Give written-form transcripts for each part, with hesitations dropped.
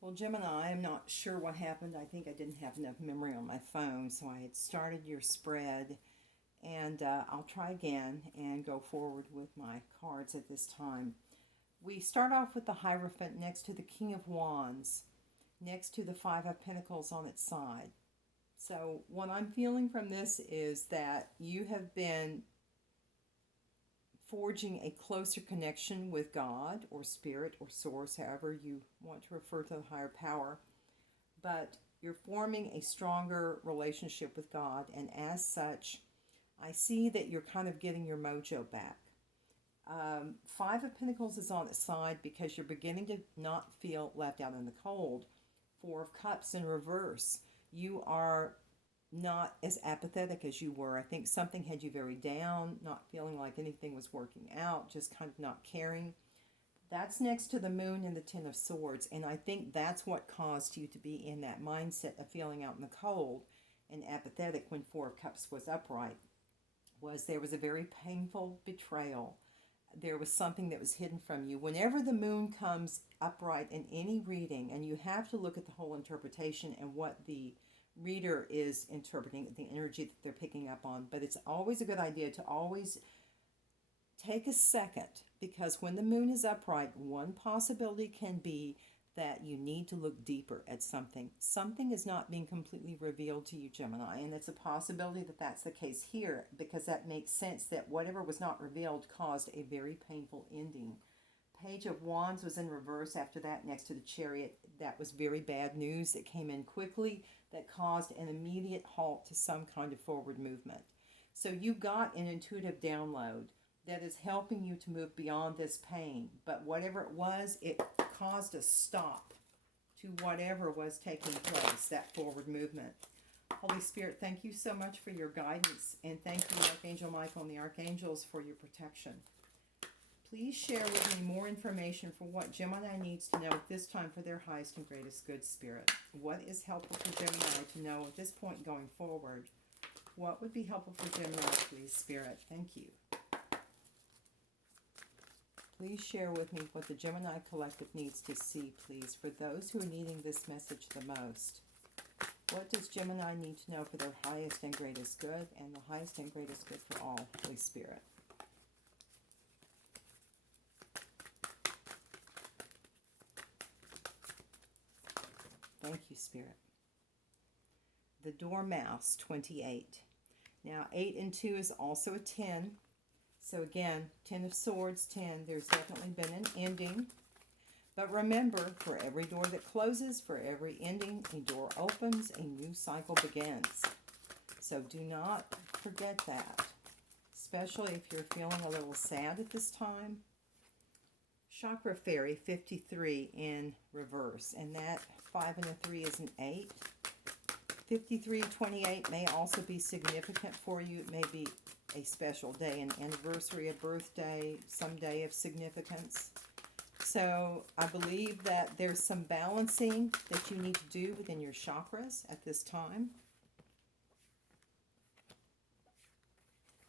Well, Gemini, I'm not sure what happened. I think I didn't have enough memory on my phone, so I had started your spread, and I'll try again and go forward with my cards at this time. We start off with the Hierophant next to the King of Wands, next to the Five of Pentacles on its side. So, what I'm feeling from this is that you have been forging a closer connection with God or Spirit or Source, however you want to refer to the higher power. But you're forming a stronger relationship with God, and as such, I see that you're kind of getting your mojo back. Five of Pentacles is on its side because you're beginning to not feel left out in the cold. Four of Cups in reverse. You are not as apathetic as you were. I think something had you very down, not feeling like anything was working out, just kind of not caring. That's next to the Moon and the Ten of Swords, and I think that's what caused you to be in that mindset of feeling out in the cold and apathetic when Four of Cups was upright. There was a very painful betrayal. There was something that was hidden from you. Whenever the moon comes upright in any reading, and you have to look at the whole interpretation and what the reader is interpreting, the energy that they're picking up on, but it's always a good idea to always take a second, because when the moon is upright, one possibility can be that you need to look deeper at something. Something is not being completely revealed to you, Gemini, and it's a possibility that that's the case here, because that makes sense that whatever was not revealed caused a very painful ending. Page of Wands was in reverse after that next to the Chariot. That was very bad news that came in quickly that caused an immediate halt to some kind of forward movement. So you got an intuitive download that is helping you to move beyond this pain. But whatever it was, it caused a stop to whatever was taking place, that forward movement. Holy Spirit, thank you so much for your guidance, and thank you, Archangel Michael and the Archangels, for your protection. Please share with me more information for what Gemini needs to know at this time for their highest and greatest good, Spirit. What is helpful for Gemini to know at this point going forward? What would be helpful for Gemini, please, Spirit? Thank you. Please share with me what the Gemini Collective needs to see, please, for those who are needing this message the most. What does Gemini need to know for their highest and greatest good, and the highest and greatest good for all, Holy Spirit? Thank you, Spirit. The Dormouse, 28. Now, 8 and 2 is also a 10. So again, 10 of Swords, 10. There's definitely been an ending. But remember, for every door that closes, for every ending, a door opens, a new cycle begins. So do not forget that, especially if you're feeling a little sad at this time. Chakra Fairy, 53 in reverse, and that 5 and a 3 is an 8. 53, 28 may also be significant for you. It may be a special day, an anniversary, a birthday, some day of significance. So I believe that there's some balancing that you need to do within your chakras at this time.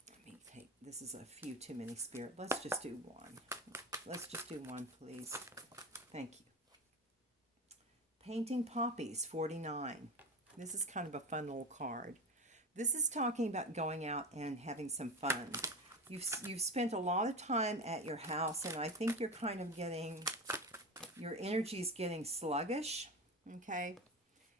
Let me take, this is a few too many, Spirit. Let's just do one. Let's just do one, please. Thank you. Painting Poppies, 49. This is kind of a fun little card. This is talking about going out and having some fun. You've spent a lot of time at your house, and I think you're kind of getting, your energy is getting sluggish, okay?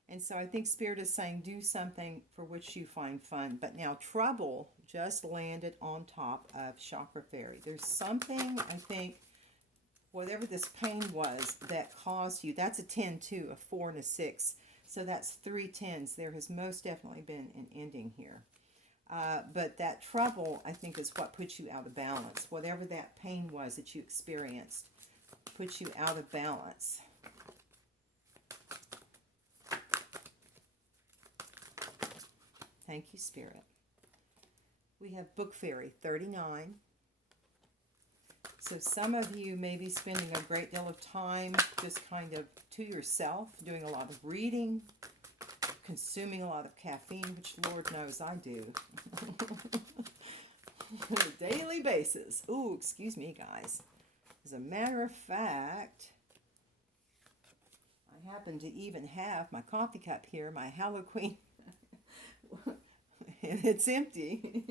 And so I think Spirit is saying do something for which you find fun. But now trouble just landed on top of Chakra Fairy. There's something, I think, whatever this pain was that caused you, that's a 10 too, a 4 and a 6. So that's 3 10s. There has most definitely been an ending here. But that trouble, I think, is what puts you out of balance. Whatever that pain was that you experienced puts you out of balance. Thank you, Spirit. We have Book Fairy, 39. So some of you may be spending a great deal of time just kind of to yourself, doing a lot of reading, consuming a lot of caffeine, which Lord knows I do. On a daily basis. Ooh, excuse me, guys. As a matter of fact, I happen to even have my coffee cup here, my Hallow Queen, and it's empty.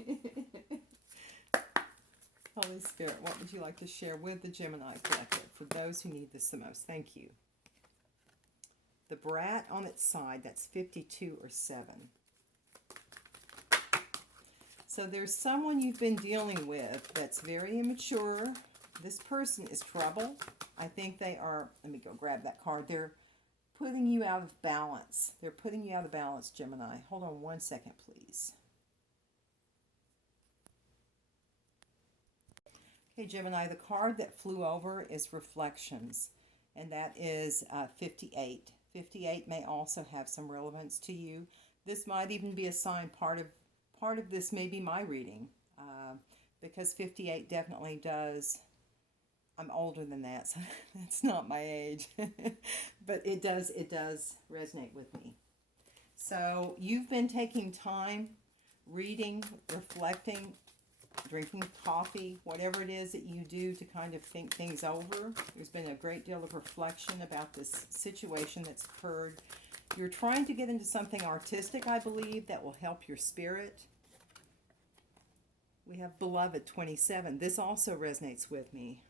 Holy Spirit, what would you like to share with the Gemini Collective for those who need this the most? Thank you. The Brat on its side, that's 52 or 7. So there's someone you've been dealing with that's very immature. This person is trouble. I think they are, let me go grab that card. They're putting you out of balance. They're putting you out of balance, Gemini. Hold on one second, please. Okay, Gemini, the card that flew over is Reflections, and that is 58. 58 may also have some relevance to you. This might even be a sign part of this may be my reading, because 58 definitely does. I'm older than that, so that's not my age, but it does resonate with me. So you've been taking time, reading, reflecting, drinking coffee, whatever it is that you do to kind of think things over. There's been a great deal of reflection about this situation that's occurred. You're trying to get into something artistic, I believe, that will help your spirit. We have Beloved 27. This also resonates with me.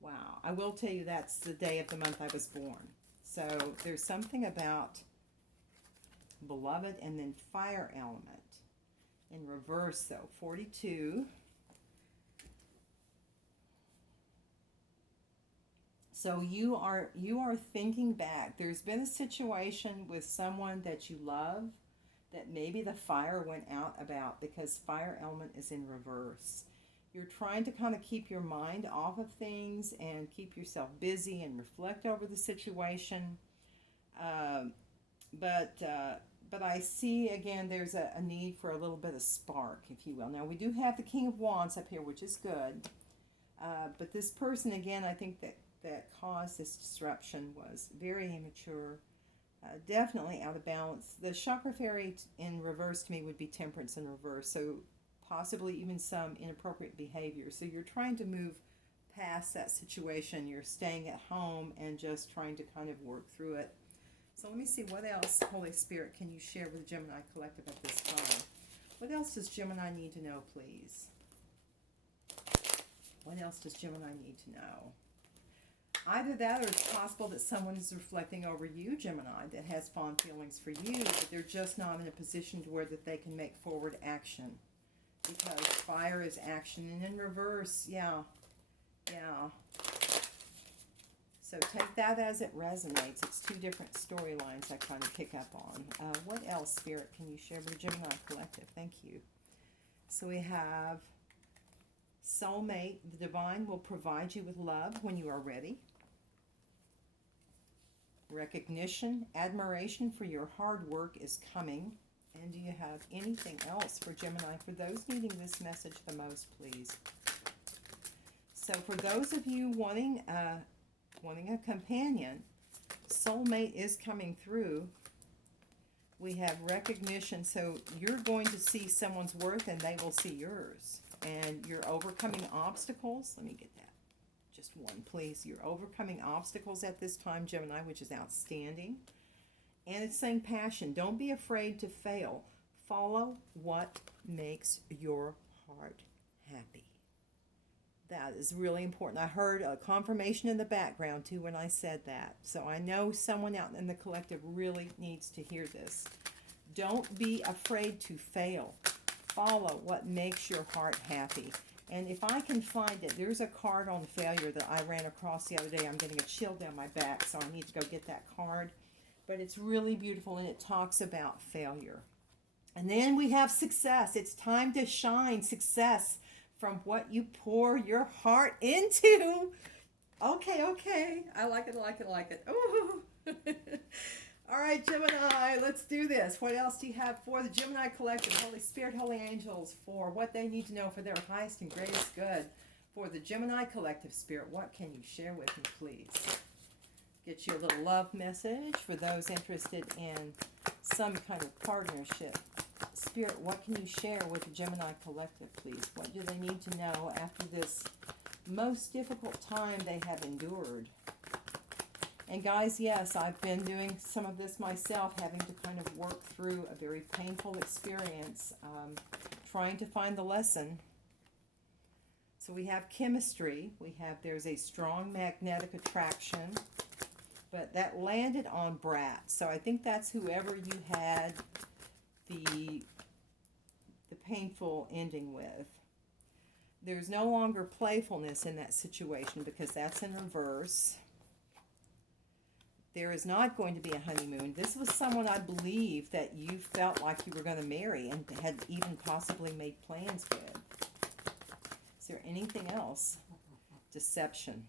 Wow. I will tell you that's the day of the month I was born. So there's something about Beloved and then Fire element. In reverse, though, 42. So you are thinking back. There's been a situation with someone that you love that maybe the fire went out about, because Fire element is in reverse. You're trying to kind of keep your mind off of things and keep yourself busy and reflect over the situation. But I see, again, there's a need for a little bit of spark, if you will. Now, we do have the King of Wands up here, which is good. But this person, again, I think that caused this disruption was very immature, definitely out of balance. The Chakra Fairy in reverse to me would be Temperance in reverse, so possibly even some inappropriate behavior. So you're trying to move past that situation. You're staying at home and just trying to kind of work through it. So let me see, what else, Holy Spirit, can you share with the Gemini Collective at this time? What else does Gemini need to know, please? What else does Gemini need to know? Either that, or it's possible that someone is reflecting over you, Gemini, that has fond feelings for you, but they're just not in a position to where that they can make forward action. Because fire is action, and in reverse, yeah. So take that as it resonates. It's two different storylines I kind of pick up on. What else, Spirit, can you share with the Gemini Collective? Thank you. So we have Soulmate. The Divine will provide you with love when you are ready. Recognition, admiration for your hard work is coming. And do you have anything else for Gemini, for those needing this message the most, please? So for those of you wanting a companion, soulmate is coming through. We have recognition, so you're going to see someone's worth and they will see yours. And you're overcoming obstacles. Let me get that. Just one, please. You're overcoming obstacles at this time, Gemini, which is outstanding. And it's saying passion. Don't be afraid to fail. Follow what makes your heart happy. That is really important. I heard a confirmation in the background, too, when I said that. So I know someone out in the collective really needs to hear this. Don't be afraid to fail. Follow what makes your heart happy. And if I can find it, there's a card on failure that I ran across the other day. I'm getting a chill down my back, so I need to go get that card. But it's really beautiful, and it talks about failure. And then we have success. It's time to shine. Success from what you pour your heart into. Okay. I like it. Ooh. All right, Gemini, let's do this. What else do you have for the Gemini Collective? Holy Spirit, Holy Angels, for what they need to know for their highest and greatest good. For the Gemini Collective, Spirit, what can you share with me, please? Get you a little love message for those interested in some kind of partnership. Spirit, what can you share with the Gemini Collective, please? What do they need to know after this most difficult time they have endured? And guys, yes, I've been doing some of this myself, having to kind of work through a very painful experience, trying to find the lesson. So we have chemistry. There's a strong magnetic attraction, but that landed on brat. So I think that's whoever you had the painful ending with. There's no longer playfulness in that situation because that's in reverse. There is not going to be a honeymoon. This was someone, I believe, that you felt like you were going to marry and had even possibly made plans with. Is there anything else? Deception.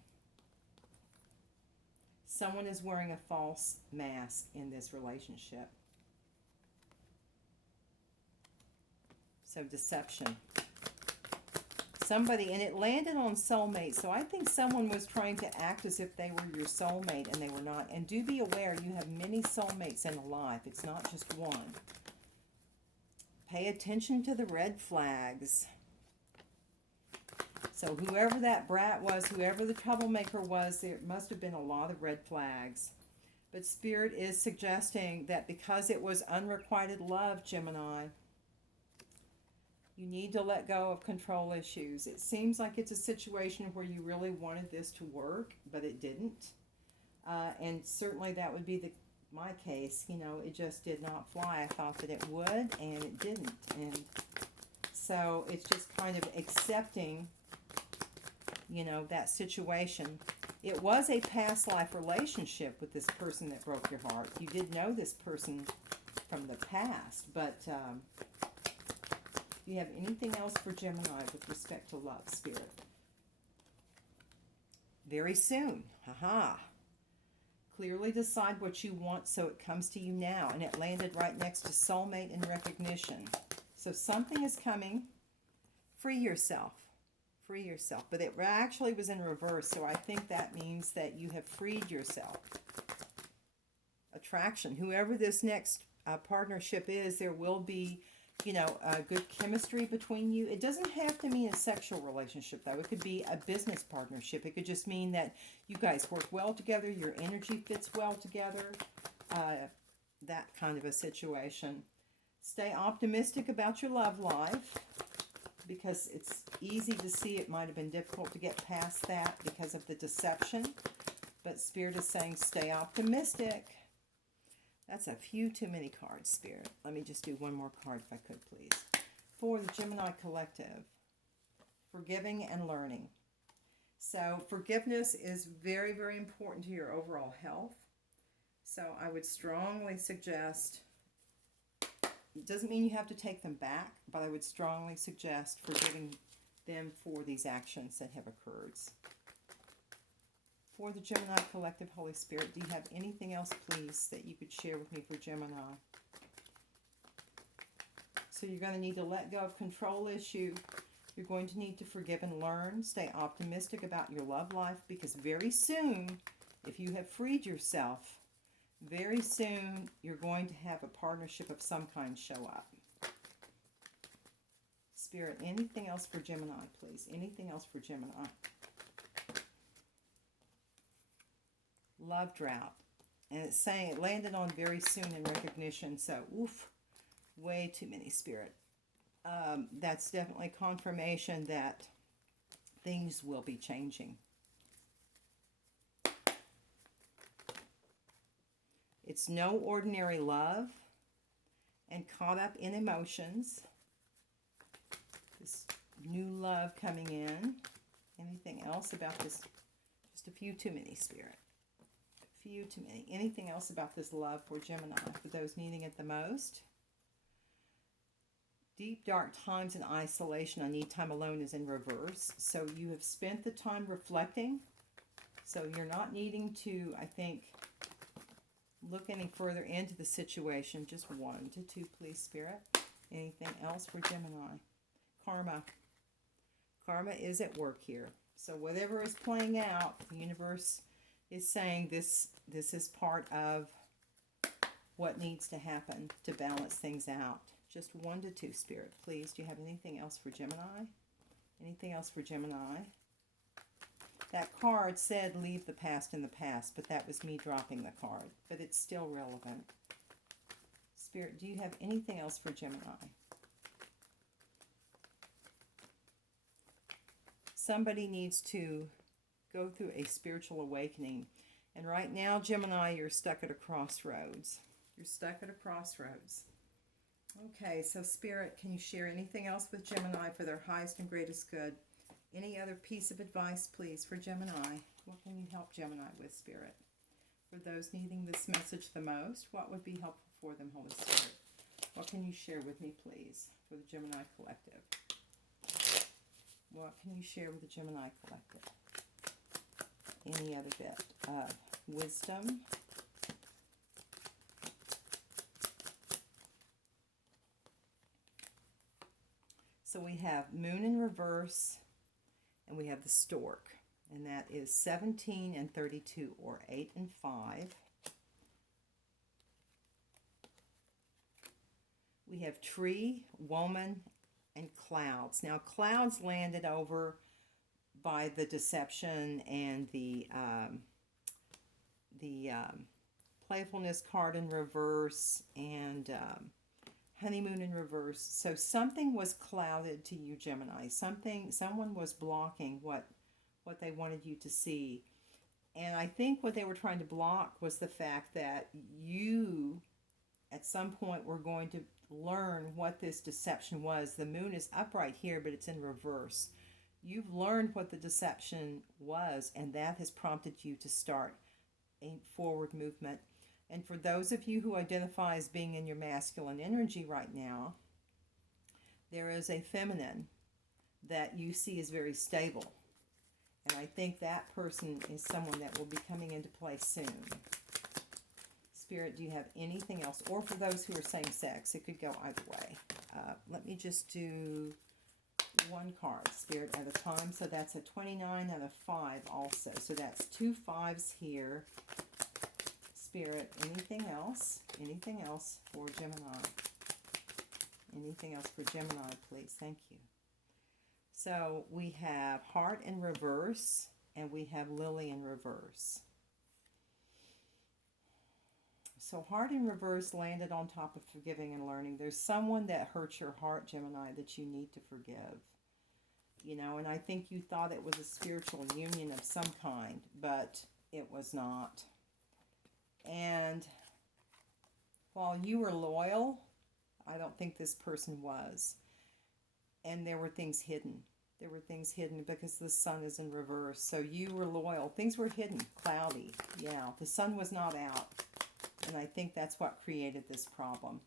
Someone is wearing a false mask in this relationship. So deception. Somebody, and it landed on soulmate, so I think someone was trying to act as if they were your soulmate and they were not. And do be aware, you have many soulmates in a life. It's not just one. Pay attention to the red flags. So whoever that brat was, whoever the troublemaker was, there must have been a lot of red flags. But Spirit is suggesting that because it was unrequited love, Gemini, you need to let go of control issues. It seems like it's a situation where you really wanted this to work, but it didn't. And certainly that would be my case. You know, it just did not fly. I thought that it would, and it didn't. And so it's just kind of accepting, you know, that situation. It was a past life relationship with this person that broke your heart. You did know this person from the past, but do you have anything else for Gemini with respect to love, Spirit? Very soon. Haha. Clearly decide what you want so it comes to you now. And it landed right next to soulmate and recognition. So something is coming. Free yourself. Free yourself. But it actually was in reverse. So I think that means that you have freed yourself. Attraction. Whoever this next partnership is, there will be, you know, good chemistry between you. It doesn't have to mean a sexual relationship, though. It could be a business partnership. It could just mean that you guys work well together, your energy fits well together, that kind of a situation. Stay optimistic about your love life, because it's easy to see it might have been difficult to get past that because of the deception. But Spirit is saying stay optimistic. That's a few too many cards, Spirit. Let me just do one more card if I could, please. For the Gemini Collective, forgiving and learning. So forgiveness is very, very important to your overall health. So I would strongly suggest, it doesn't mean you have to take them back, but I would strongly suggest forgiving them for these actions that have occurred. For the Gemini Collective, Holy Spirit, do you have anything else, please, that you could share with me for Gemini? So you're going to need to let go of control issue. You're going to need to forgive and learn. Stay optimistic about your love life, because very soon, if you have freed yourself, very soon you're going to have a partnership of some kind show up. Spirit, anything else for Gemini, please? Anything else for Gemini? Love drought. And it's saying it landed on very soon in recognition. So, oof, way too many, Spirit. That's definitely confirmation that things will be changing. It's no ordinary love and caught up in emotions. This new love coming in. Anything else about this? Just a few too many, Spirit. A few too many. Anything else about this love for Gemini, for those needing it the most? Deep, dark times in isolation. I need time alone is in reverse. So you have spent the time reflecting. So you're not needing to, I think, look any further into the situation. Just 1 to 2, please, Spirit. Anything else for Gemini? Karma. Karma is at work here. So whatever is playing out, the universe is saying this is part of what needs to happen to balance things out. Just 1 to 2, Spirit, please. Do you have anything else for Gemini? Anything else for Gemini? That card said leave the past in the past, but that was me dropping the card. But it's still relevant. Spirit, do you have anything else for Gemini? Somebody needs to go through a spiritual awakening. And right now, Gemini, you're stuck at a crossroads. You're stuck at a crossroads. Okay, so Spirit, can you share anything else with Gemini for their highest and greatest good? Any other piece of advice, please, for Gemini? What can you help Gemini with, Spirit? For those needing this message the most, what would be helpful for them, Holy Spirit? What can you share with me, please, for the Gemini Collective? What can you share with the Gemini Collective? Any other bit of wisdom? So we have Moon in reverse, and we have the Stork, and that is 17 and 32, or 8 and 5. We have Tree, Woman, and Clouds. Now, Clouds landed over by the Deception and the Playfulness card in reverse, and Honeymoon in reverse. So something was clouded to you, Gemini. Someone was blocking what they wanted you to see. And I think what they were trying to block was the fact that you, at some point, were going to learn what this deception was. The moon is upright here, but it's in reverse. You've learned what the deception was, and that has prompted you to start a forward movement. And for those of you who identify as being in your masculine energy right now, there is a feminine that you see as very stable. And I think that person is someone that will be coming into play soon. Spirit, do you have anything else? Or for those who are same sex, it could go either way. Let me just do one card, Spirit, at a time. So that's a 29 out of 5 also. So that's 2 5s here. Spirit, anything else? Anything else for Gemini? Anything else for Gemini, please? Thank you. So we have Heart in reverse, and we have Lily in reverse. So Heart in reverse landed on top of forgiving and learning. There's someone that hurt your heart, Gemini, that you need to forgive. You know, and I think you thought it was a spiritual union of some kind, but it was not. And while you were loyal, I don't think this person was. And there were things hidden. There were things hidden because the sun is in reverse. So you were loyal. Things were hidden, cloudy. Yeah, the sun was not out. And I think that's what created this problem.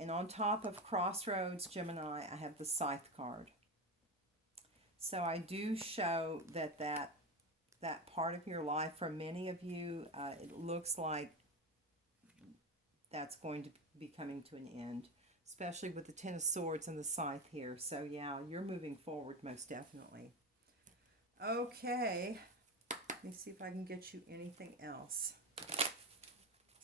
And on top of Crossroads, Gemini, I have the Scythe card. So I do show that part of your life, for many of you, it looks like that's going to be coming to an end, especially with the Ten of Swords and the Scythe here. So yeah, you're moving forward most definitely. Okay, let me see if I can get you anything else.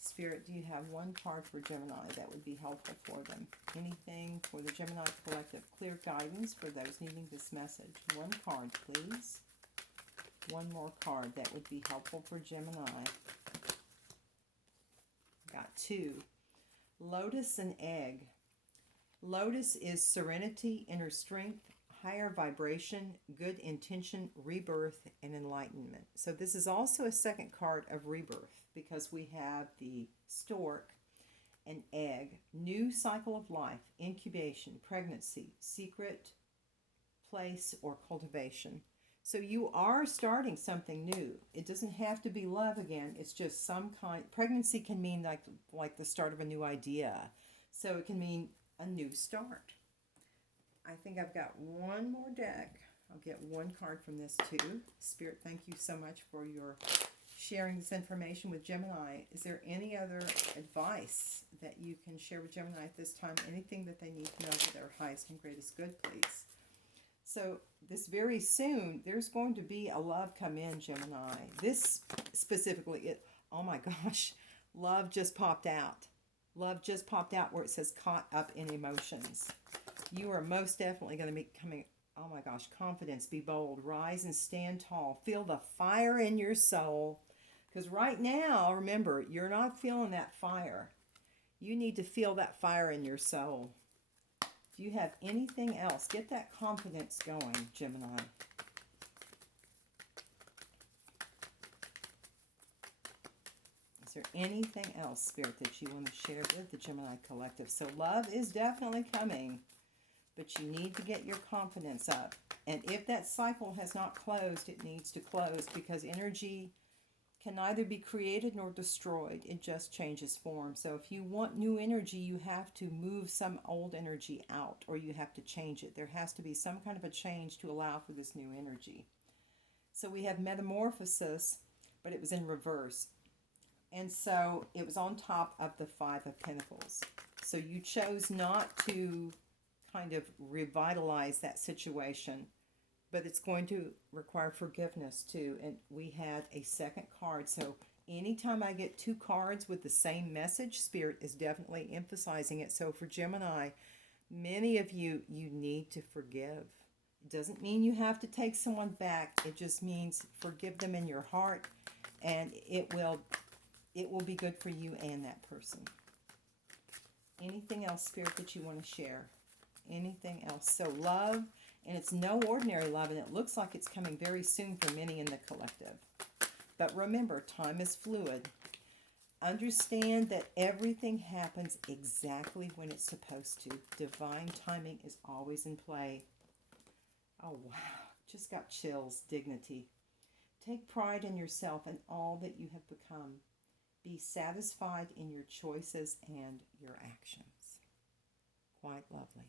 Spirit, do you have one card for Gemini that would be helpful for them? Anything for the Gemini Collective? Clear guidance for those needing this message. One card, please. One more card that would be helpful for Gemini. Got 2. Lotus and Egg. Lotus is serenity, inner strength, higher vibration, good intention, rebirth, and enlightenment. So this is also a second card of rebirth, because we have the Stork and Egg, new cycle of life, incubation, pregnancy, secret place, or cultivation. So you are starting something new. It doesn't have to be love again. It's just some kind. Pregnancy can mean like the start of a new idea. So it can mean a new start. I think I've got one more deck. I'll get one card from this too. Spirit, thank you so much for your sharing this information with Gemini. Is there any other advice that you can share with Gemini at this time? Anything that they need to know for their highest and greatest good, please? So this very soon, there's going to be a love come in, Gemini. This specifically, oh my gosh, love just popped out. Love just popped out where it says caught up in emotions. You are most definitely going to be coming, Oh my gosh, confidence, be bold, rise and stand tall. Feel the fire in your soul. Because right now, remember, you're not feeling that fire. You need to feel that fire in your soul. If you have anything else, get that confidence going, Gemini. Is there anything else, Spirit, that you want to share with the Gemini Collective? So love is definitely coming, but you need to get your confidence up. And if that cycle has not closed, it needs to close, because energy can neither be created nor destroyed. It just changes form. So if you want new energy, you have to move some old energy out, or you have to change it. There has to be some kind of a change to allow for this new energy. So we have metamorphosis, but it was in reverse. And so it was on top of the Five of Pentacles. So you chose not to kind of revitalize that situation, but it's going to require forgiveness too. And we had a second card. So anytime I get two cards with the same message, Spirit is definitely emphasizing it. So for Gemini, many of you, you need to forgive. It doesn't mean you have to take someone back. It just means forgive them in your heart, and it will be good for you and that person. Anything else, Spirit, that you want to share? Anything else? So love, and it's no ordinary love, and it looks like it's coming very soon for many in the collective. But remember, time is fluid. Understand that everything happens exactly when it's supposed to. Divine timing is always in play. Oh, wow. Just got chills. Dignity. Take pride in yourself and all that you have become. Be satisfied in your choices and your actions. Quite lovely.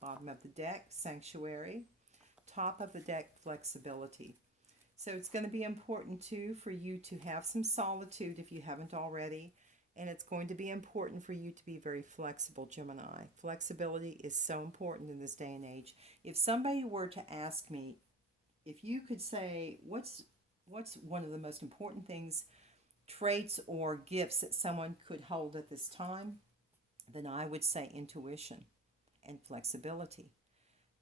Bottom of the deck, sanctuary. Top of the deck, flexibility. So it's going to be important too for you to have some solitude if you haven't already. And it's going to be important for you to be very flexible, Gemini. Flexibility is so important in this day and age. If somebody were to ask me, if you could say, what's one of the most important things, traits or gifts that someone could hold at this time, then I would say intuition and flexibility.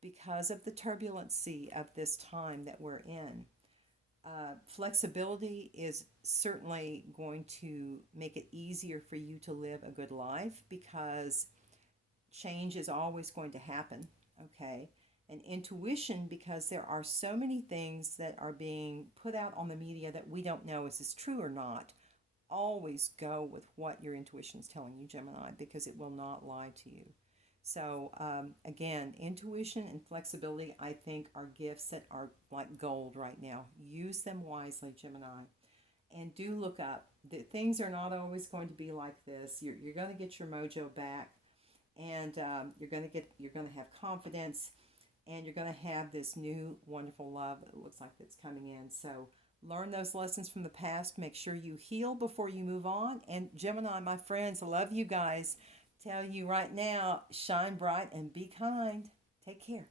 Because of the turbulency of this time that we're in, flexibility is certainly going to make it easier for you to live a good life, because change is always going to happen, okay? And intuition, because there are so many things that are being put out on the media that we don't know is this true or not. Always go with what your intuition is telling you, Gemini, because it will not lie to you. So again, intuition and flexibility, I think, are gifts that are like gold right now. Use them wisely, Gemini. And do look up. Things are not always going to be like this. You're going to get your mojo back, and you're going to have confidence, and you're going to have this new wonderful love that looks like it's coming in. So learn those lessons from the past. Make sure you heal before you move on. And Gemini, my friends, I love you guys. Tell you right now, shine bright and be kind. Take care.